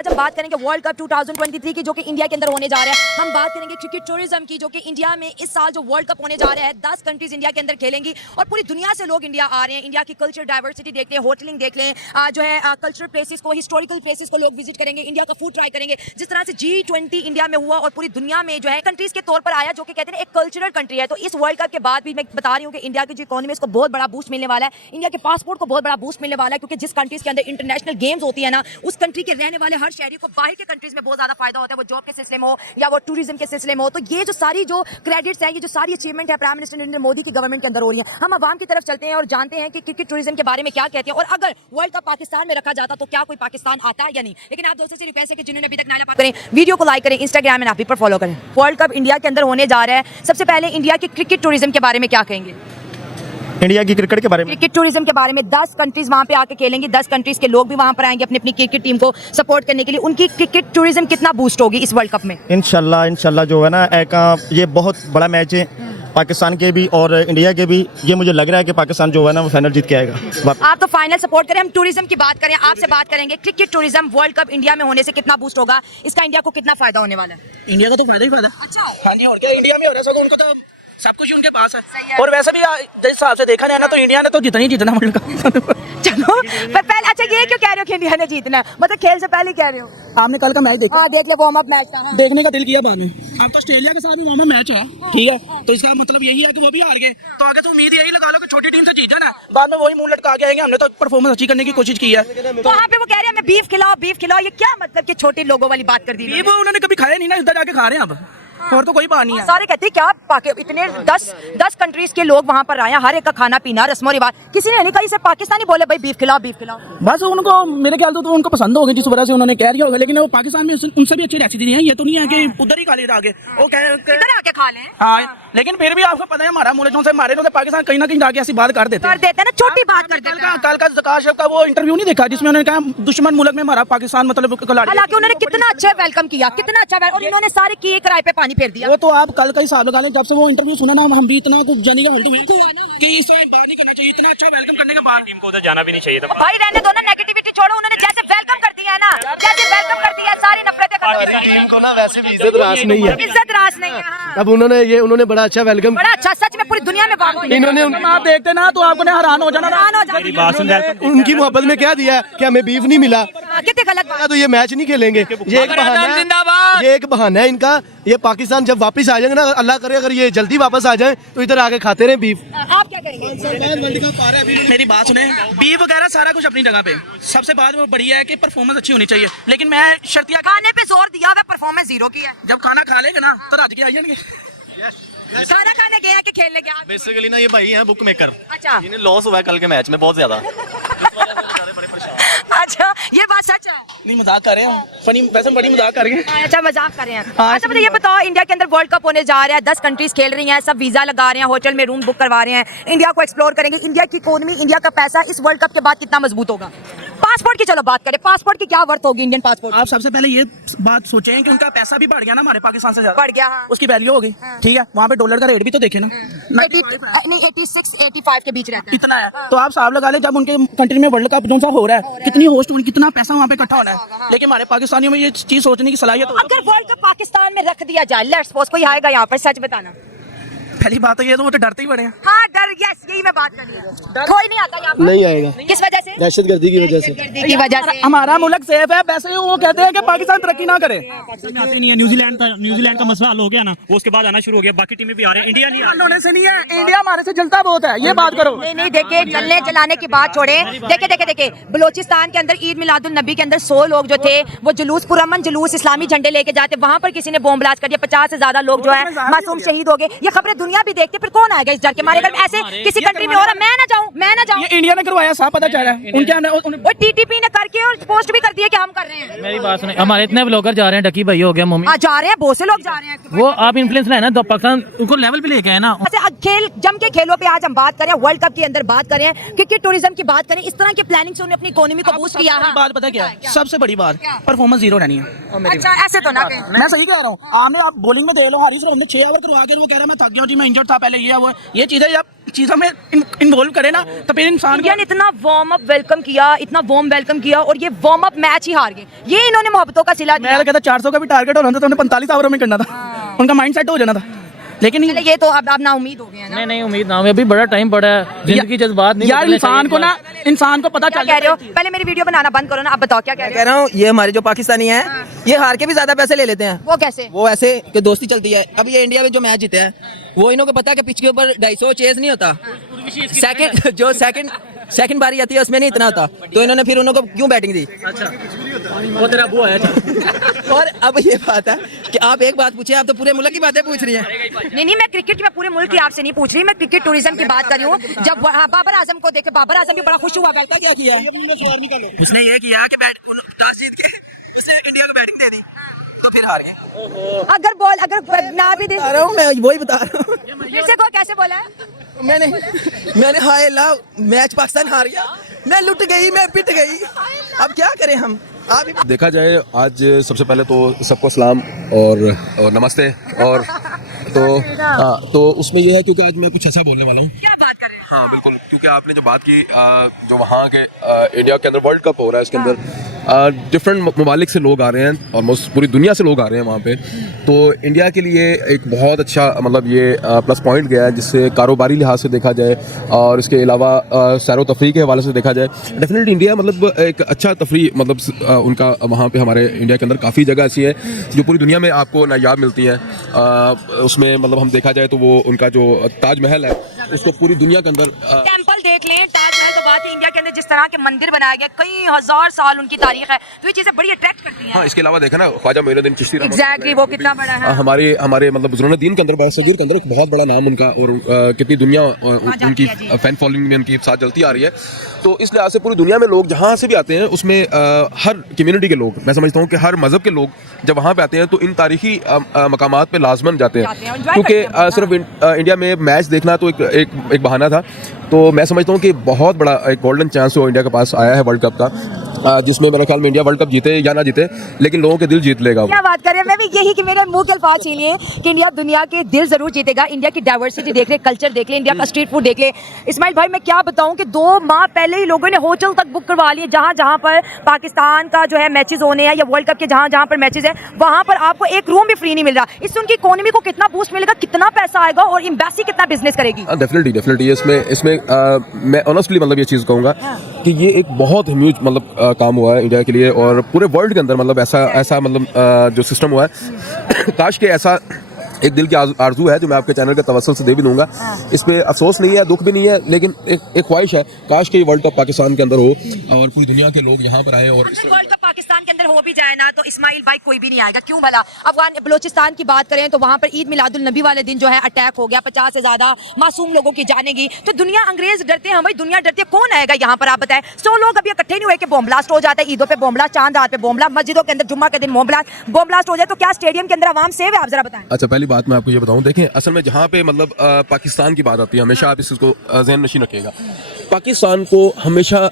जब बात करेंगे वर्ल्ड कप 2023 की जो कि इंडिया के अंदर होने जा रहा है, हम बात करेंगे क्रिकेट टूरिज्म की जो कि इंडिया में इस साल जो वर्ल्ड कप होने जा रहा है 10 कंट्रीज इंडिया के अंदर खेलेंगी और पूरी दुनिया से लोग इंडिया आ रहे हैं। इंडिया की कल्चर डाइवर्सिटी देख लें, होटलिंग देख लें, जो है कल्चरल प्लेसेस को, हिस्टोरिकल प्लेसेस को लोग विजिट करेंगे, इंडिया का फूड ट्राई करेंगे। जिस तरह से G20 इंडिया में हुआ और पूरी दुनिया में जो है कंट्रीज के तौर पर आया जो कि कहते हैं एक कल्चरल कंट्री है। तो इस वर्ल्ड कप के बाद भी मैं बता रही हूँ कि इंडिया की जो इकोनॉमी इसको बहुत बड़ा बूस्ट मिलने वाला है, इंडिया के पासपोर्ट को बहुत बड़ा बूस्ट मिलने वाला है, क्योंकि जिस कंट्रीज के अंदर इंटरनेशनल गेम्स होती है ना, उस कंट्री के रहने वाले हर शहरी को बाहर के कंट्रीज में बहुत ज्यादा फायदा होता है, वो जॉब के सिलसिले में हो या वो टूरिज्म के सिलसिले में हो। तो ये जो सारी जो क्रेडिट्स हैं, ये जो सारी अचीवमेंट है प्राइम मिनिस्टर नरेंद्र मोदी की गवर्नमेंट के अंदर हो रही है। हम आवाम की तरफ चलते हैं और जानते हैं कि क्रिकेट टूरिज्म के बारे में क्या कहते हैं और अगर वर्ल्ड कप पाकिस्तान में रखा जाता तो क्या कोई पाकिस्तान आता है या नहीं। लेकिन आप दोस्तों से रिक्वेस्ट है कि जिन्होंने अभी तक नाला करें, वीडियो को लाइक करें, इंस्टाग्राम में आप पर फॉलो करें। वर्ल्ड कप इंडिया के अंदर होने जा रहा है, सबसे पहले इंडिया की क्रिकेट टूरिज्म के बारे में क्या कहेंगे? इंडिया की क्रिकेट के बारे में, क्रिकेट टूरिज्म के बारे में 10 कंट्रीज वहां पे आके खेलेंगी, 10 कंट्रीज के लोग भी वहां पर आएंगे अपनी अपनी क्रिकेट टीम को सपोर्ट करने के लिए। उनकी क्रिकेट टूरिज्म कितना बूस्ट होगी इस वर्ल्ड कप में? इंशाल्लाह जो है ना, एक ये बहुत बड़ा मैच है पाकिस्तान के भी और इंडिया के भी। ये मुझे लग रहा है कि पाकिस्तान जो है ना वो फाइनल जीत के आएगा। आप तो फाइनल सपोर्ट करें, हम टूरिज्म की बात करें, आपसे बात करेंगे cricket tourism world cup India में होने से कितना बूस्ट होगा, इसका इंडिया को कितना फायदा होने वाला है? इंडिया का तो फायदा ही फायदा। अच्छा, हाँ जी, और क्या इंडिया में हो रहा है, सगों उनको तो सब कुछ उनके पास है। और वैसे भी जिस हिसाब से देखा जाए ना तो इंडिया ने तो जितना ही जीतना वर्ल्ड कप। चलो पर पहले, अच्छा ये क्यों कह रहे हो कि इंडिया ने जीतना है? मतलब खेल से पहले कह रहे हो? आपने कल का मैच देखा? हाँ देख ले, वार्म अप मैच था। देखने का दिल किया बाद में। अब तो ऑस्ट्रेलिया के साथ भी वार्म अप मैच है, ठीक है, तो इसका मतलब यही है कि वो भी हार गए, तो आगे तो उम्मीद यही लगा लो कि छोटी टीम से जीत जाना, बाद में वही मुंह लटका के आएंगे। हमने तो परफॉर्मेंस अच्छी करने की कोशिश की है। तो वहाँ पे वो कह रहे हैं हमें बीफ खिलाओ, बीफ खिलाओ, ये क्या मतलब कि छोटे लोगों वाली बात कर दी? वो उन्होंने कभी खाया नहीं ना, इधर जाके खा रहे हैं अब, और तो कोई बात नहीं है। सारे कहते हैं क्या इतने 10 कंट्रीज के लोग वहाँ पर आए, हर एक का खाना पीना रस्मो रिवाज, किसी ने नहीं कही सिर्फ पाकिस्तानी बोले भाई बीफ खिलाओ, बीफ खिलाओ। बस उनको मेरे ख्याल से तो उनको पसंद होगी जिस वजह से उन्होंने कह दिया होगा, लेकिन वो पाकिस्तान में उनसे भी अच्छी रेसिपी है। ये तो नहीं है कि उधर ही खा ले आगे, वो इधर आके खा ले। हाँ, लेकिन फिर भी आपको पता है हमारा मुल्क जो से मारे लोग पाकिस्तान कहीं ना कहीं जाके ऐसी बात कर देते हैं ना, छोटी बात कर देते हैं। कल का ज़कात शरीफ का वो इंटरव्यू नहीं देखा जिसमें उन्होंने कहा दुश्मन मुल्क में हमारा पाकिस्तान मतलब हालांकि उन्होंने कितना अच्छा वेलकम किया, कितना अच्छा, और इन्होंने सारे किए किराए पे पानी फेर दिया। वो तो आप कल का हिसाब लगा लें, जब से वो इंटरव्यू सुना ना हम भी इतना कुछ जाने का हल्टू कि इस तरह बात नहीं करना चाहिए। इतना अच्छा वेलकम करने के बाद टीम को उधर जाना भी नहीं चाहिए था। भाई रहने दो ना, नेगेटिविटी छोड़ो। उन्होंने जैसे वेलकम कर दिया है ना, जैसे वेलकम कर दिया, सारी नफरतें खत्म हो गई। टीम को ना वैसे भी इज्जत रास नहीं है, इज्जत रास नहीं है। हाँ। अब उन्होंने बड़ा अच्छा वेलकम, बड़ा अच्छा, सच में पूरी दुनिया में इन्होंने आप देखते ना तो आपको हैरान हो जाना। उनकी मोहब्बत में क्या दिया कि हमें बीफ नहीं मिला, कितनी गलत बात। तो ये मैच नहीं खेलेंगे। ये एक बहाना है इनका। ये पाकिस्तान जब वापस आ जाएंगे ना, अल्लाह करे अगर ये जल्दी वापस आ जाए तो इधर आके खाते रहे बीफ। आप क्या करेंगे? मेरी बात सुने, बीफ वगैरह सारा कुछ अपनी जगह पे, सबसे बात वो बढ़िया है कि परफॉर्मेंस अच्छी होनी चाहिए, लेकिन मैं शर्तिया खाने पे जोर दिया हुआ, परफॉर्मेंस जीरो की है। जब खाना खा लेंगे ना तो रात के आ जाएंगे। खाना खाने गया कि खेलने गया? बेसिकली ना ये भाई हैं बुक मेकर। अच्छा, इन्हें लॉस हुआ है कल के मैच में बहुत ज्यादा। अच्छा ये बात सच है? नहीं, मजाक कर रहे हैं, फनी वैसे बड़ी मजाक कर रहे हैं। अच्छा मजाक कर रहे हैं। अच्छा मुझे ये बताओ, इंडिया के अंदर वर्ल्ड कप होने जा रहा है, 10 कंट्रीज खेल रही हैं, सब वीजा लगा रहे हैं, होटल में रूम बुक करवा रहे हैं, इंडिया को एक्सप्लोर करेंगे। इंडिया की इकोनॉमी, इंडिया का पैसा इस वर्ल्ड कप के बाद कितना मजबूत होगा? पासपोर्ट की चलो बात करें, पासपोर्ट की क्या वर्थ होगी इंडियन पासपोर्ट? आप सबसे पहले ये बात सोचें कि उनका पैसा भी बढ़ गया ना हमारे पाकिस्तान से ज्यादा बढ़ गया। हाँ। उसकी वैल्यू हो गई, ठीक है, वहाँ पे डॉलर का रेट भी तो देखे ना, 86-85 के बीच रहता है। इतना है। तो आप साहब लगा ले, जब उनके कंट्री में वर्ल्ड कप जो सा हो रहा है, कितनी होस्ट होनी, कितना पैसा वहाँ पे इकट्ठा होना है, लेकिन हमारे पाकिस्तानियों में ये चीज सोचने की सलाहियत। अगर वर्ल्ड कप पाकिस्तान में रख दिया जाए, लेट्स सपोज कोई आएगा यहाँ पर, सच बताना। पहली बात तो ये तो वो तो डरते ही बड़े हैं। हाँ डर, यस यही मैं बात कर रही हूँ। कोई नहीं आता यहाँ पर, नहीं आएगा। किस वजह से? दहशतगर्दी की वजह से। की वजह से हमारा मुल्क सेफ है, वैसे ही वो कहते हैं कि पाकिस्तान तरक्की ना करे। पाकिस्तान में आते नहीं है। न्यूजीलैंड का मसला हल हो गया ना, वो उसके बाद आना शुरू हो गया, बाकी टीमें भी आ रहे हैं। इंडिया नहीं होने से नहीं है, इंडिया हमारे से जलता बहुत है, ये बात करो। नहीं देखिए, जलने जलाने की बात छोड़े, देखे बलोचिस्तान के अंदर ईद मिलादुल नबी के अंदर 100 लोग जो थे वो जुलूस, पुरअमन जुलूस इस्लामी झंडे लेके जाते, वहाँ पर किसी ने बॉम्ब ब्लास्ट कर दिया, 50 से ज्यादा लोग जो है मासूम शहीद हो गए। ये खबरें दुनिया भी देखते, फिर कौन आएगा इस डर के मारे? अगर ऐसे किसी कंट्री में हो रहा, मैं ना जाऊं। ये इंडिया ने करवाया, साफ पता चल रहा है उनके टीटीपी ने करके और पोस्ट भी कर दिया कि हम कर रहे हैं। मेरी बात सुने, हमारे इतने ब्लॉगर जा रहे हैं, डकी भाई हो गया, मम्मी जा रहे हैं, बहुत से लोग जा रहे हैं। वो आप इन्फ्लुएंस लाए ना, तो पाकिस्तान उनको लेवल पे लेके आए ना। खेल जम के खेलों पे आज हम बात करें, वर्ल्ड कप के अंदर बात करें, क्रिकेट टूरिज्म की बात करें, इस तरह की प्लानिंग से उन्होंने अपनी इकोनॉमी को बूस्ट किया है। बात पता क्या है, सबसे बड़ी बात, परफॉर्मेंस जीरो रहनी है। अच्छा ऐसे तो ना मैं सही कह रहा हूँ। आपने आप बॉलिंग में दे लो, हारिस ने 6 ओवर करवा के वो कह रहा है मैं थक गया जी, मैं इंजर्ड था पहले, ये चीजें जब चीज़ों में इन्वॉल्व करे ना तो फिर इंसान इंडिया ने इतना वार्म अप वेलकम किया, इतना वार्म वेलकम किया और ये वार्म अप मैच ही हार गए। ये इन्होंने मोहब्बतों का सिला दिया। मैं कहता 400 का भी टारगेट होना था तो उन्हें 45 ओवरों में करना था, उनका माइंड सेट हो जाना था, लेकिन चले ये तो अब ना उम्मीद हो गए हैं ना। नहीं उम्मीद ना अभी बड़ा टाइम पड़ा है, जिंदगी जज्बात नहीं यार इंसान को पता क्या चल कह रहे हो? पहले मेरी वीडियो बनाना बंद करो ना, अब बताओ क्या कह रहे कह रहा हूँ ये हमारे जो पाकिस्तानी हैं ये हार के भी ज्यादा पैसे ले लेते हैं। हो? वो कैसे? वो ऐसे कि दोस्ती चलती है। अब ये इंडिया में जो मैच जीते हैं वो इन्हों को पता है कि पिच के ऊपर 250 चेज नहीं होता, सेकंड बारी आती है उसमें नहीं इतना होता, तो इन्होंने फिर उन्होंने क्यों बैटिंग दी। अच्छा वो तेरा बुआ है। और अब ये बात है कि आप एक बात पूछे, आप तो पूरे मुल्क की बातें पूछ रही हैं। नहीं मैं क्रिकेट की, मैं पूरे मुल्क की आपसे नहीं पूछ रही, मैं क्रिकेट टूरिज्म की बात कर रही हूँ। जब बाबर आजम को देखे, बाबर आजम भी बड़ा खुश हुआ, कहता क्या किया है उसने ये किया कि टॉस जीत के इंडिया को बैटिंग दे दी तो फिर हार गए। अगर ना भी दे बता रहा हूँ मैं, वही बता रहा हूँ। फिर से को कैसे बोला है? मैंने हाय अल्लाह मैच पाकिस्तान हार गया, मैं लुट गई, मैं पिट गई, अब क्या करें हम। आप ही देखा जाए आज सबसे पहले तो सबको सलाम और नमस्ते और तो उसमें ये है क्योंकि आज मैं कुछ ऐसा बोलने वाला हूँ। क्या बात कर रहे हैं? हाँ बिल्कुल, क्योंकि आपने जो बात की जो वहाँ के इंडिया के अंदर वर्ल्ड कप हो रहा है, इसके अंदर डिफरेंट ममालिक से लोग आ रहे हैं, ऑलमोस्ट पूरी दुनिया से लोग आ रहे हैं वहाँ पे। तो इंडिया के लिए एक बहुत अच्छा मतलब ये प्लस पॉइंट गया है, जिससे कारोबारी लिहाज से देखा जाए और इसके अलावा सैर व तफरीह के हवाले से देखा जाए, डेफिनेटली इंडिया मतलब एक अच्छा तफरीह मतलब उनका वहाँ पे हमारे इंडिया के अंदर काफ़ी जगह ऐसी है जो पूरी दुनिया में आपको नायाब मिलती हैं। उसमें मतलब हम देखा जाए तो वो उनका जो ताजमहल है उसको पूरी दुनिया के अंदर टेंपल देख लें, ताजमहल तो बात है, इंडिया के अंदर जिस तरह के मंदिर बनाए गए, कई हजार साल उनकी तारीख है, तो ये चीजें बड़ी अट्रैक्ट करती हैं। हाँ, इसके अलावा देखा ना ख्वाजा मोइनुद्दीन चिश्ती एग्जैक्टली, वो कितना बड़ा है। हमारे मतलब बुजुर्ग दीन के अंदर बासगीर के अंदर एक बहुत बड़ा नाम उनका, और कितनी दुनिया उनकी फैन फॉलोइंग में उनकी साथ चलती आ रही है। तो इस लिहाज से पूरी दुनिया में लोग जहाँ से भी आते हैं उसमें हर कम्युनिटी के लोग, मैं समझता हूँ कि हर मज़हब के लोग जब वहाँ पे आते हैं तो इन तारीखी मकामात पे लाजमन जाते हैं, क्योंकि सिर्फ इंडिया में मैच देखना तो एक बहाना था। तो मैं समझता हूँ कि बहुत बड़ा एक गोल्डन चांस हो इंडिया के पास आया है वर्ल्ड कप का, जिसमें मेरे ख्याल में इंडिया वर्ल्ड कप जीते या ना जीते लेकिन लोगों के दिल जीत लेगा। क्या बात कर रहे हैं, मैं भी यही कि मेरे मुंह के अल्फाज छीनिए कि इंडिया दुनिया के दिल जरूर जीतेगा। इंडिया की डाइवर्सिटी देख ले, कल्चर देख ले, इंडिया का स्ट्रीट फूड देख ले। इस्माइल भाई मैं क्या बताऊं कि 2 माह पहले ही लोगों ने होटल तक बुक करवा लिए, जहां जहां पर पाकिस्तान का जो है मैचेस होने हैं या वर्ल्ड कप के जहां जहां पर मैचेस है, वहां पर आपको एक रूम भी फ्री नहीं मिल रहा। इससे उनकी इकोनॉमी को कितना बूस्ट मिलेगा, कितना पैसा आएगा और एम्बेसी कितना बिजनेस करेगी। डेफिनेटली इसमें मैं ऑनेस्टली मतलब ये चीज़ कहूँगा कि ये एक बहुत ह्यूज मतलब काम हुआ है इंडिया के लिए और पूरे वर्ल्ड के अंदर, मतलब ऐसा मतलब जो सिस्टम हुआ है काश के ऐसा एक दिल की आरजू है जो मैं आपके चैनल के तवस्सुल से दे भी दूंगा। इस पे अफसोस नहीं है, दुख भी नहीं है, लेकिन एक ख्वाहिश है काश के वर्ल्ड कप पाकिस्तान के अंदर हो और पूरी दुनिया के लोग यहाँ पर आए। और वर्ल्ड कप पाकिस्तान के अंदर हो भी जाए ना तो इस्माइल भाई कोई भी नहीं आएगा, क्यों भला। अफगान बलोचिस्तान की बात करें तो वहाँ पर ईद मिलादुल नबी वाले दिन जो है अटैक हो गया, 50 से ज्यादा मासूम लोगों की जाने गई। तो दुनिया, अंग्रेज डरते हैं भाई, दुनिया डरती है, कौन आएगा यहाँ पर आप बताएं। 100 लोग अभी इकट्ठे नहीं हुए कि बॉम्ब ब्लास्ट हो जाता है, ईदों पे बॉम्ब ब्लास्ट, चांद रात पे बॉम्ब ब्लास्ट, मस्जिदों के अंदर जुम्मा के दिन बॉम्ब ब्लास्ट हो जाए तो क्या स्टेडियम के अंदर आवाम सेव है? आप जरा बताएं। अच्छा, पहली बात मैं आपको ये बताऊं, देखें असल में जहाँ पे मतलब पाकिस्तान की बात आती है, हमेशा आप इसको ज़हन नशीन रखिएगा, पाकिस्तान को हमेशा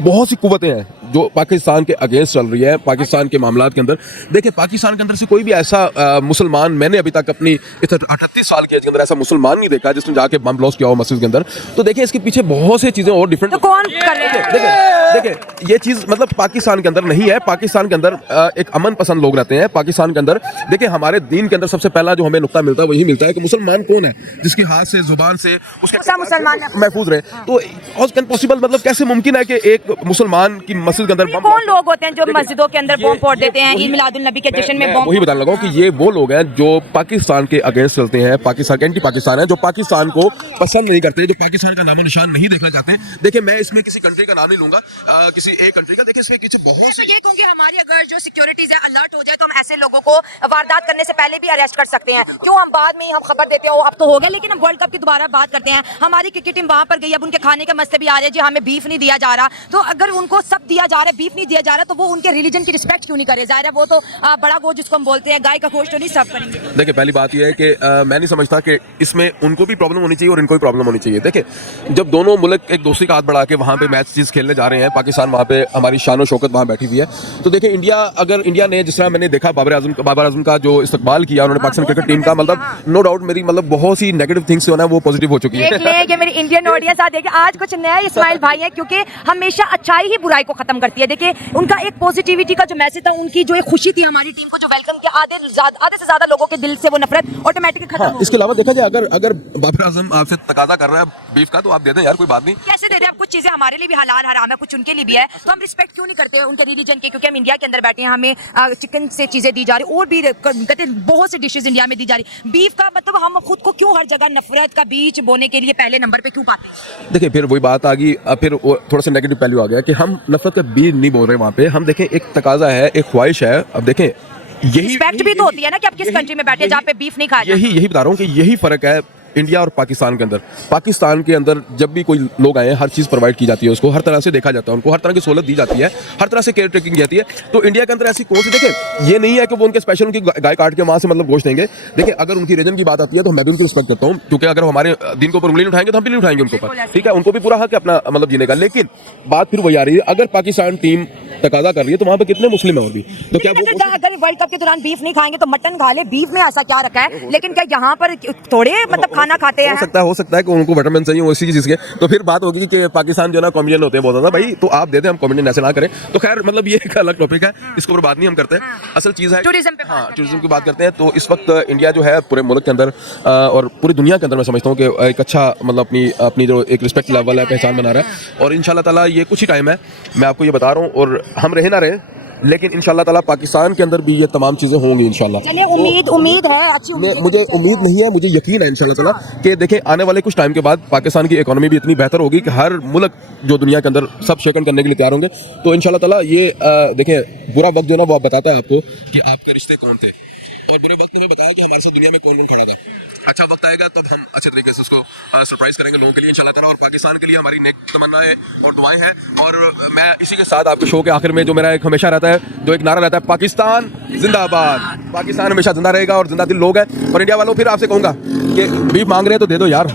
बहुत सी कुव्वतें हैं जो पाकिस्तान के अगेंस्ट चल रही है पाकिस्तान के मामलात के अंदर। देखिए पाकिस्तान के अंदर से कोई भी ऐसा मुसलमान, मैंने अभी तक अपनी 38 साल के एज के अंदर ऐसा मुसलमान नहीं देखा जिसने जाके बम ब्लास्ट किया हो मस्जिद के अंदर। तो देखिए इसके पीछे बहुत सी चीज़ें और डिफरेंट, तो कौन कर रहे हैं? देखिए ये चीज़ मतलब पाकिस्तान के अंदर नहीं है। पाकिस्तान के अंदर एक अमन पसंद लोग रहते हैं पाकिस्तान के अंदर। देखिए हमारे दीन के अंदर सबसे पहला जो हमें नुक्ता मिलता है वही मिलता है कि मुसलमान कौन है जिसके हाथ से, जुबान से उसके मुसलमान महफूज रहे। तो हाउ कैन पॉसिबल, मतलब कैसे मुमकिन है कि एक मुसलमान की मस्जिद के अंदर कौन लोग होते हैं जो मस्जिदों के अंदर बम फोड़ देते हैं, ईद मिलादुल नबी के जश्न में बम? वही बताने लगा कि ये वो लोग हैं जो पाकिस्तान के अगेंस्ट चलते हैं, पाकिस्तान के एंटी पाकिस्तान है, जो पाकिस्तान को पसंद नहीं करते, जो पाकिस्तान का नामो निशान नहीं देखना चाहते। देखिए मैं इसमें किसी कंट्री का नाम नहीं लूंगा, किसी एक कंट्री का। देखिए इसमें पीछे बहुत से, ये क्योंकि हमारी अगर जो सिक्योरिटीज है अलर्ट हो जाए तो हम ऐसे लोगों को वारदात करने से पहले भी अरेस्ट कर सकते हैं। क्यों हम बाद में ही हम खबर देते हो, अब तो हो गया। लेकिन हम वर्ल्ड कप की दोबारा बात करते हैं। हमारी क्रिकेट टीम वहां पर गई, अब उनके खाने के मसले भी आ रहे हैं जी, हमें बीफ नहीं दिया जा रहा। तो अगर उनको सब दिया जा रहा है, बीफ नहीं दिया जा रहा, तो वो उनके रिलीजन की रिस्पेक्ट क्यों नहीं करे? जाहिर है वो तो बड़ा गोश्त जिसको हम बोलते हैं, गाय का गोश्त तो नहीं सर्व करेंगे। देखिए पहली बात यह है कि मैं नहीं समझता कि इसमें उनको भी प्रॉब्लम होनी चाहिए और इनको भी प्रॉब्लम होनी चाहिए। देखिए जब दोनों मुल्क एक दोस्ती का हाथ बढ़ा के वहाँ पे मैच चीज़ खेलने जा रहे हैं, पाकिस्तान वहाँ पे हमारी शान शौकत वहाँ बैठी हुई है, तो देखिए इंडिया ने जिस तरह मैंने देखा बाबर आजम का जो इस्तेमाल किया उन्होंने पाकिस्तान क्रिकेट टीम का, मतलब नो डाउट मेरी मतलब बहुत सी नेगेटिव थिंग्स जो है ना वो पॉजिटिव हो चुकी है। देख ले कि मेरी इंडियन ऑडियंस आ देखिए आज कुछ नया इस्माइल भाई है, क्योंकि हमेशा अच्छाई ही बुराई को खत्म करती है। देखिए उनका एक पॉजिटिविटी का जो मैसेज था, उनकी जो एक खुशी थी हमारी टीम को जो वेलकम किया, आधे से ज्यादा लोगों के दिल से वो नफरत ऑटोमेटिकली खत्म हो गई। इसके अलावा देखा जाए अगर बाबर आजम आपसे तकाजा कर रहा है बीफ का तो आप दे दें यार, कोई बात नहीं। कैसे दे रहे हैं? कुछ चीजें हमारे लिए भी हलाल हराम है, कुछ उनके लिए भी है, तो हम रिस्पेक्ट क्यों नहीं करते उनके रिलीजन के? क्योंकि हम इंडिया के अंदर बैठे हैं, हमें चिकन से चीजें दी जा रही, और भी कहते बहुत सी डिशेज इंडिया में दी जा रही। बीफ का मतलब हम खुद को क्यों हर जगह नफरत का बीज बोने के लिए पहले नंबर पे क्यों पाते हैं? देखिए फिर वही बात आ गई, फिर वो थोड़ा सा नेगेटिव पहलू आ गया कि हम नफरत का बीज नहीं बोल रहे वहाँ पे। हम देखें एक तकाजा है, एक ख्वाहिश है। अब देखें यही रिस्पेक्ट भी तो होती है ना कि आप किस कंट्री में बैठे जहाँ पे बीफ नहीं खाया जाता। यही बता रहा हूँ कि यही फर्क है इंडिया और पाकिस्तान के अंदर। पाकिस्तान के अंदर जब भी कोई लोग आए हैं हर चीज़ प्रोवाइड की जाती है, उसको हर तरह से देखा जाता है, उनको हर तरह की सहूलत दी जाती है, हर तरह से केयर टेकिंग की जाती है। तो इंडिया के अंदर ऐसी कौन सी, देखें ये नहीं है कि वो उनके स्पेशल उनकी गाय काट के वहाँ से मतलब गोश्त देंगे। देखिए अगर उनकी रीजन की बात आती है तो मैं भी उनकी रिस्पेक्ट करता हूँ, क्योंकि अगर हमारे दिन के ऊपर उंगली नहीं उठाएंगे तो हम भी नहीं उठाएंगे उनके ऊपर, ठीक है, उनको भी पूरा हक है अपना मतलब जीने का। लेकिन बात फिर वही आ रही है, अगर पाकिस्तान टीम तकाजा कर रही है तो वहाँ पे कितने मुस्लिम है और भी, तो क्या वो अगर वर्ल्ड कप के दौरान बीफ नहीं खाएंगे तो मटन खा ले, बीफ में ऐसा क्या रखा है? लेकिन क्या यहाँ पर थोड़े मतलब खाना खाते हैं? हो सकता है कि उनको विटामिन चाहिए उसी चीज के, तो फिर बात होगी कि पाकिस्तान जो ना कॉमेडियन होते हैं बहुत ज्यादा, भाई तो आप देते हैं, हम कॉमेडियन ऐसे ना करें। तो खैर मतलब ये एक अलग टॉपिक है, इसके ऊपर बात नहीं हम करते हैं। असल चीज है टूरिज्म पे टूरिज्म की बात करते हैं। तो इस वक्त इंडिया जो है पूरे मुल्क के अंदर और पूरी दुनिया के अंदर मैं समझता हूँ कि एक अच्छा मतलब अपनी जो एक रिस्पेक्ट लेवल है, पहचान बना रहा है। और इंशाल्लाह ताला ये कुछ ही टाइम है, मैं आपको ये बता रहा हूँ, और हम रहे ना रहे, लेकिन इंशाल्लाह ताला पाकिस्तान के अंदर भी ये तमाम चीज़ें होंगी इंशाल्लाह। चलिए उम्मीद है, अच्छी मुझे उम्मीद नहीं है, मुझे यकीन है इंशाल्लाह ताला कि देखें आने वाले कुछ टाइम के बाद पाकिस्तान की इकोनॉमी भी इतनी बेहतर होगी कि हर मुल्क जो दुनिया के अंदर सब शेकन करने के लिए तैयार होंगे। तो इंशाल्लाह ताला ये देखें बुरा वक्त जो ना वो बताता है आपको कि आपके रिश्ते कौन थे, और बुरे वक्त में बताया कि हमारे साथ दुनिया में कौन कौन खड़ा था। अच्छा वक्त आएगा तब हम अच्छे तरीके से उसको सरप्राइज करेंगे लोगों के लिए इंशाल्लाह ताला। और पाकिस्तान के लिए हमारी नेक तमन्नाएं और दुआएं हैं। और मैं इसी के साथ आपके शो के आखिर में जो मेरा एक हमेशा रहता है, जो एक नारा रहता है, पाकिस्तान जिंदाबाद। पाकिस्तान हमेशा जिंदा रहेगा और जिंदा दिल लोग हैं। और इंडिया वालों फिर आपसे कहूँगा कि बीफ मांग रहे हैं तो दे दो यार।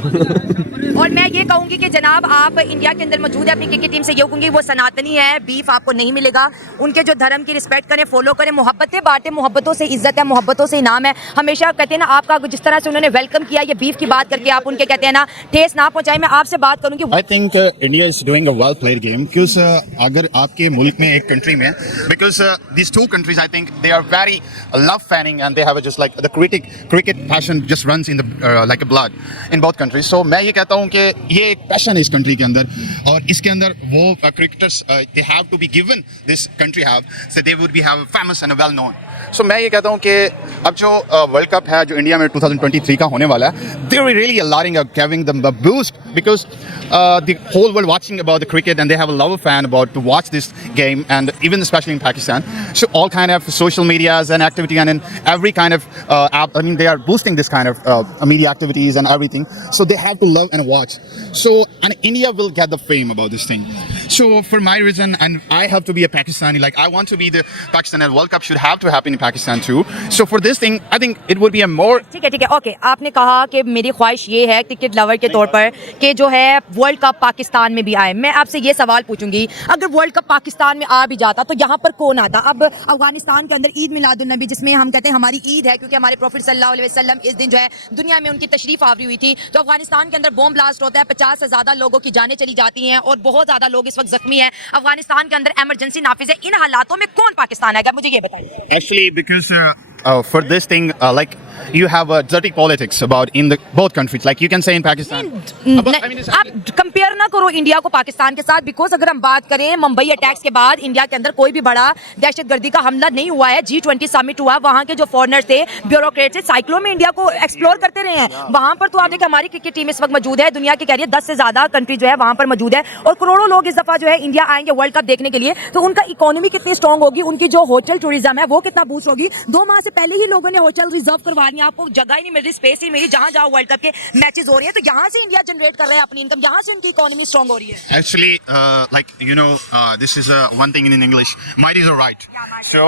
और मैं ये कहूंगी कि जनाब आप इंडिया के अंदर मौजूद है, अपनी क्रिकेट टीम से ये कहूंगी वो सनातनी है, बीफ आपको नहीं मिलेगा। उनके जो धर्म की रिस्पेक्ट करें, फॉलो करें, मोहब्बतें बांटें, मोहब्बतों से इज्जत है, मोहब्बतों से इनाम है। हमेशा कहते हैं ना, आपका जिस तरह से उन्होंने वेलकम किया, ये बीफ की बात करके आप उनके कहते हैं ना ठेस ना पहुंचाएं। मैं आपसे बात करूंगी। I think India is doing a well played game because अगर आपके मुल्क में एक कंट्री में because these two countries I think they are very love fanning and they have a just like the cricket passion just runs in the like a blood in both countries. So मैं ये कहता हूँ कि ये एक passion है इस country के अंदर, और इसके अंदर वो cricketers they have to be given this country have so they would be have famous and well known. So मैं ये कहता हूँ कि अब जो वर्ल्ड कप है जो इंडिया में 2023 का होने वाला है, they are really allowing giving them the boost because the whole world watching about the cricket and they have a love of fan about to watch this game, and even especially in Pakistan. So all kind of social medias and activity and in every kind of app, I mean they are boosting this kind of media activities and everything. So they have to love and watch. So and India will get the fame about this thing. So for my reason, and I have to be a Pakistani, like I want to be the Pakistan, and World Cup should have to happen in Pakistan too. So for this thing, I think it would be a more ठीक है okay. आपने कहा कि मेरी ख्वाहिश ये है cricket lover के तौर पर कि जो है वर्ल्ड कप पाकिस्तान में भी आए। मैं आपसे ये सवाल पूछूंगी, अगर वर्ल्ड कप पाकिस्तान में आ भी जाता तो यहाँ पर कौन आता? अब अफगानिस्तान के अंदर ईद मिलादुन नबी, जिसमें हम कहते हैं हमारी ईद है, क्योंकि हमारे प्रॉफिट सल्लल्लाहु अलैहि वसल्लम इस दिन जो है दुनिया में उनकी तशरीफ आवरी हुई थी। तो अफगानिस्तान के अंदर बॉम्ब ब्लास्ट होता है, 50 से ज्यादा लोगों की जानें चली जाती हैं और बहुत ज्यादा लोग इस वक्त जख्मी हैं। अफगानिस्तान के अंदर इमरजेंसी नाफिज है। इन हालातों में कौन पाकिस्तान आएगा, मुझे ये बताइए। actually because for this thing like you have dirty politics about in the both countries, like you can say in Pakistan. आप कंपेयर ना करो इंडिया को पाकिस्तान के साथ, बिकॉज अगर हम बात करें मुंबई अटैक्स के बाद इंडिया के अंदर कोई भी बड़ा दहशतगर्दी का हमला नहीं हुआ है। G20 समिट हुआ, वहाँ के जो फॉरनर्स थे, ब्यूरोक्रेट्स थे, साइक्लों में इंडिया को एक्सप्लोर करते रहे हैं। वहाँ पर तो आप देखिए हमारी क्रिकेट टीम इस वक्त मौजूद है, दुनिया की कह रही है 10 से ज्यादा कंट्री जो है वहाँ पर मौजूद है, और करोड़ों लोग इस दफा जो है इंडिया आएंगे वर्ल्ड कप देखने के लिए। तो उनका इकोनॉमी कितनी स्ट्रॉन्ग होगी, उनकी जो होटल टूरिज्म है वो कितना बूस्ट होगी। 2 माह से पहले ही लोगों ने होटल रिजर्व करवा आदमी, आपको जगह ही नहीं मिल रही, स्पेस ही मिली, जहां जहां वर्ल्ड कप के मैचेस हो रहे हैं, तो यहाँ से इंडिया जनरेट कर रहा है अपनी इनकम, यहाँ से उनकी इकोनॉमी स्ट्रांग हो रही है. Actually, this is one thing in English. Might is a right. So,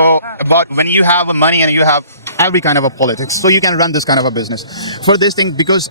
but when you have money and you have every kind of a politics, so you can run this kind of a business. For this thing, because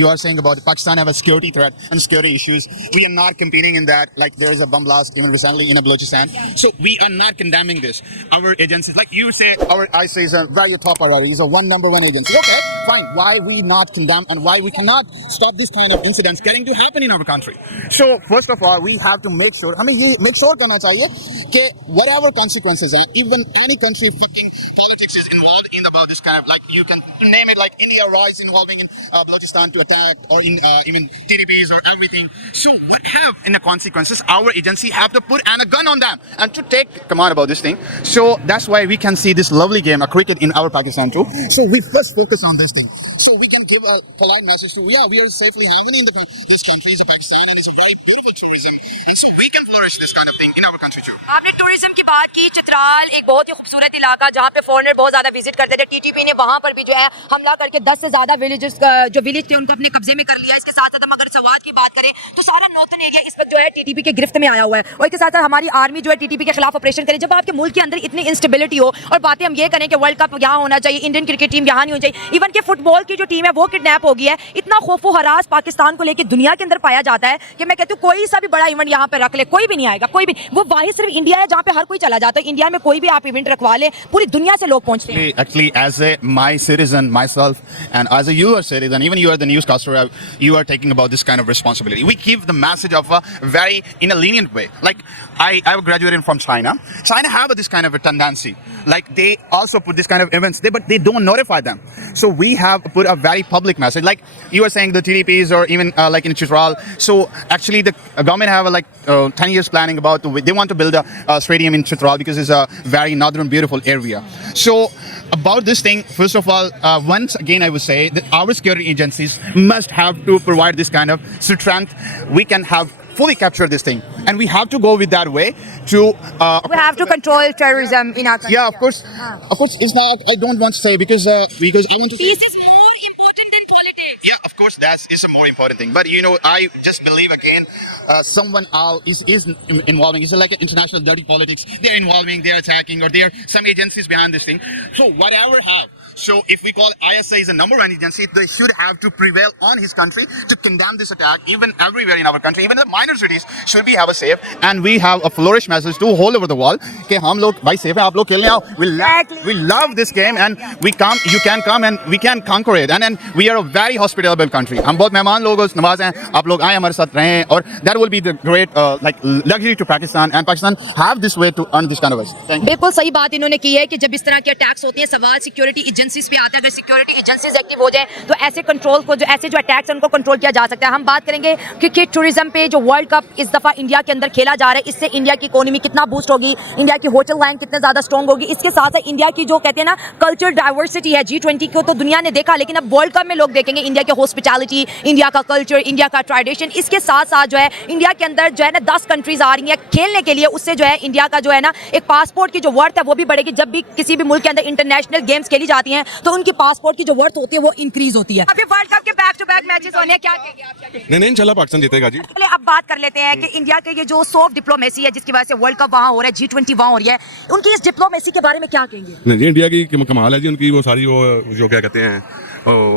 you are saying about Pakistan have a security threat and security issues. We are not competing in that. Like there is a bomb blast even recently in Balochistan. So we are not condemning this. Our agencies, like you say, our ICA is a very top priority. It's a #1 agency. Okay, fine. Why we not condemn and why we cannot stop this kind of incidents getting to happen in our country? So first of all, we have to make sure. हमें ये make sure करना चाहिए कि whatever consequences are, even any country fucking politics is involved in about this kind of, like you can name it, like India rise involving in Balochistan to attack, or in even TDPs or everything. So what have in the consequences? Our agency have to put a gun on them and to take command about this thing. So that's why we can see this lovely game of cricket in our Pakistan too. So we first focus on this thing. So we can give a polite message to, yeah, we are safely living in these countries of Pakistan, and it's a very beautiful tourism. And so we can flourish this kind of thing in our country too. आपने tourism की बात की, चित्राल एक बहुत ही खूबसूरत इलाका जहाँ पे फॉरेनर बहुत ज्यादा विजिट करते थे. टीटीपी ने वहाँ पर भी जो है हमला करके 10 से ज्यादा विलेजेस जो विलेज थे उनको अपने कब्जे में कर लिया. इसके साथ साथ हम अगर सवात की बात करें तो सारा नॉर्थन एरिया इस वक्त जो है टीटीपी के गिरफ्त में आया हुआ है. और इसके साथ साथ हमारी आर्मी जो है टीटीपी के खिलाफ ऑपरेशन करे. जब आपके मुल्क के अंदर इतनी इंस्टेबिलिटी हो और बातें हम ये करें कि वर्ल्ड कप यहाँ होना चाहिए, इंडियन क्रिकेट टीम यहाँ नहीं होनी चाहिए, इवन कि फुटबॉल की जो टीम है वो किडनैप हो गई है, इतना खौफो हरास पाकिस्तान को लेकर दुनिया के अंदर पाया जाता है कि मैं कहती हूँ कोई सा भी बड़ा इवेंट यहाँ पे रख ले कोई भी नहीं आएगा, कोई भी. वो वाहिद सिर्फ इंडिया है जहाँ पे हर कोई चला जाता है. इंडिया में कोई भी आप इवेंट रखवा ले, पूरी दुनिया से लोग पहुंचते हैं. Actually, as my citizen myself, and as a you are citizen, even you are the newscaster, you are taking about this kind of responsibility. We give the message of a very in a lenient way. Like I graduated from China. China have this kind of a tendency. Like they also put this kind of events, but they don't notify them. So we have put a very public message. Like you were saying, the TDPs or even like in Chitral. So actually, the government have 10 years planning about they want to build a stadium in Chitral because it's a very northern beautiful area. So about this thing, first of all, once again I would say that our security agencies must have to provide this kind of strength. We can have fully capture this thing, and we have to go with that way to We have to control terrorism in our country. yeah, of course, it's not, I don't want to say because I want to Peace is more important than politics. yeah, of course that is a more important thing, but I just believe again someone else is involving. It's like an international dirty politics. They're involving, they're attacking, or there are some agencies behind this thing. So whatever have. So if we call ISA is a #1 agency, they should have to prevail on his country to condemn this attack. Even everywhere in our country, even the minor cities should be have a safe, and we have a flourish message to all over the world. कि हम लोग भाई safe हैं, आप लोग खेलने आओ. We love this game, and we come. You can come and we can conquer it. And then we are a very hospitable country. हम बहुत मेहमान लोग नवाज हैं. आप लोग आए हमारे साथ रहें, और that will be the great luxury to Pakistan, and Pakistan have this way to earn this kind of us. Thank you. बिल्कुल सही बात इन्होंने की है कि जब इस तरह के अटैक्स होते हैं, सवाल सिक्योरिटी एजेंसीज पे आता है. अगर सिक्योरिटी एजेंसीज एक्टिव हो जाए तो ऐसे कंट्रोल को ऐसे जो अटैक्स हैं उनको कंट्रोल किया जा सकता है. हम बात करेंगे क्रिकेट टूरिज्म पे. जो वर्ल्ड कप इस दफा इंडिया के अंदर खेला जा रहा है, इससे इंडिया की इकोनॉमी कितना बूस्ट होगी, इंडिया की होटल लाइन कितने ज्यादा स्ट्रॉन्ग होगी. इसके साथ साथ इंडिया की जो कहते हैं ना कल्चर डाइवर्सिटी है, G20 को तो दुनिया ने देखा, लेकिन अब वर्ल्ड कप में लोग देखेंगे इंडिया के हॉस्पिटैलिटी, इंडिया का कल्चर, इंडिया का ट्रेडिशन. इसके साथ साथ जो है इंडिया के अंदर जो है ना 10 कंट्रीज आ रही हैं खेलने के लिए. उससे जो है इंडिया का जो है ना एक पासपोर्ट की जो वर्थ है वो भी बढ़ेगी. जब भी किसी भी मुल्क के अंदर इंटरनेशनल गेम्स खेली जाती हैं तो उनकी पासपोर्ट की जो वर्थ होती है वो इंक्रीज होती है. अभी वर्ल्ड कप के बैक टू बैक मैचेस होने हैं, क्या कहेंगे आप? नहीं इंशाल्लाह पाकिस्तान जीतेगा जी. पहले अब बात कर लेते हैं कि इंडिया के ये जो सॉफ्ट डिप्लोमेसी है जिसकी वजह से वर्ल्ड कप वहाँ हो रहा है, G20 वहाँ हो रही है, उनकी इस डिप्लोमेसी के बारे में क्या कहेंगे? नहीं जी, इंडिया की कमाल है जी. उनकी वो सारी वो जो क्या कहते हैं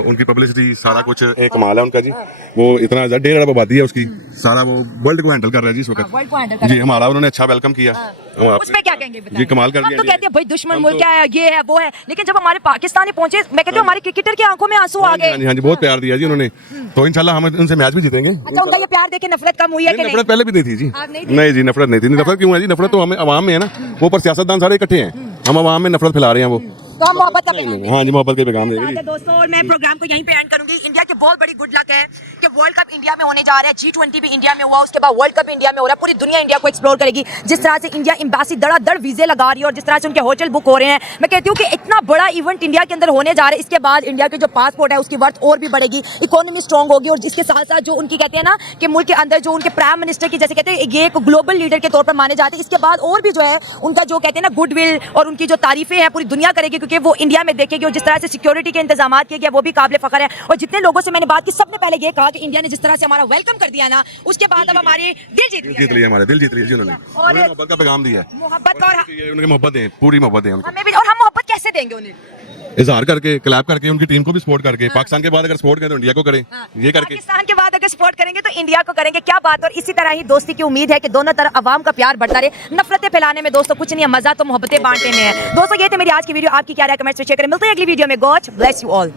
उनकी पब्लिसिटी सारा कुछ एक कमाल है उनका जी. वो इतना 1.5 अरब आबादी है उसकी, सारा वो वर्ल्ड को हैंडल कर रहा है जी इस वक्त. वर्ल्ड को हैंडल कर जी हमारा उन्होंने अच्छा वेलकम किया. उस पे क्या कहेंगे बताएं? जी कमाल कर हम दिया. तो कहते हैं भाई दुश्मन मुल्क है, ये है वो है, लेकिन जब हमारे पाकिस्तानी पहुंचे मैं कहती हूँ हमारे क्रिकेटर की आंखों में आंसू आ गए. हाँ जी बहुत प्यार दिया जी उन्होंने. तो इंशाल्लाह हम उनसे मैच भी जीतेंगे. अच्छा, उनका ये प्यार देख के नफरत कम हुई है कि नहीं? नफरत पहले भी नहीं थी जी. आप नहीं नहीं जी नफरत नहीं थी. नफरत क्यों है जी? नफरत तो हमें अवाम में है ना. वो पर सियासतदान सारे इकट्ठे हैं, हम अवाम में नफरत फैला रहे हैं. वो तो हम मोहब्बत का पैगाम हाँ जी मोहब्बत के पैगाम देंगे जी. दोस्तों, और मैं प्रोग्राम को यहीं पे एंड करूंगी. इंडिया की बहुत बड़ी गुड लक है कि वर्ल्ड कप इंडिया में होने जा रहा है. G20 भी इंडिया में हुआ, उसके बाद वर्ल्ड कप इंडिया में हो रहा है. पूरी दुनिया इंडिया को एक्सप्लोर करेगी. जिस तरह से इंडिया एम्बेसी धड़ाधड़ वीजे लगा रही है और जिस तरह से उनके होटल बुक हो रहे हैं, मैं कहती हूँ कि इतना बड़ा इवेंट इंडिया के अंदर होने जा रहा है. इसके बाद इंडिया के जो पासपोर्ट है उसकी वर्थ और भी बढ़ेगी, इकोनॉमी स्ट्रॉन्ग होगी, और इसके साथ साथ जो उनकी कहते हैं ना कि मुल्क के अंदर जो उनके प्राइम मिनिस्टर की जैसे कहते हैं ये एक ग्लोबल लीडर के तौर पर माने जाते हैं. इसके बाद और भी जो है उनका जो कहते हैं ना गुडविल और उनकी जो तारीफें हैं पूरी दुनिया करेगी, क्योंकि वो इंडिया में देखेगी और जिस तरह से सिक्योरिटी के इंतजाम किए गए वो भी काबिल फख्र है। और जितने लोगों से मैंने बात की सबने पहले ये कहा कि इंडिया ने जिस तरह से हमारा वेलकम कर दिया ना, उसके बाद अब हमारे दिल जीत लिया, हमारे दिल जीत लिया उन्होंने, और मोहब्बत का पैगाम दिया है, मोहब्बत और उनकी मोहब्बत है, पूरी मोहब्बत है उनको, हमें भी। और हम मोहब्बत कैसे देंगे उन्हें? इजहार करके, क्लैप करके, उनकी टीम को भी सपोर्ट करके। पाकिस्तान के बाद अगर सपोर्ट करें तो इंडिया को करें, ये करके। पाकिस्तान के बाद अगर सपोर्ट करेंगे तो इंडिया को करेंगे, क्या बात। और इसी तरह ही दोस्ती की उम्मीद है कि दोनों तरफ अवाम का प्यार बढ़ता रहे। नफरतें फैलाने में दोस्तों कुछ नहीं है, मजा तो मोहब्बतें बांटने में है। दोस्तों ये थे मेरी आज की वीडियो, आपकी क्या राय कमेंट्स में शेयर करें। मिलते हैं अगली वीडियो में। God bless you all.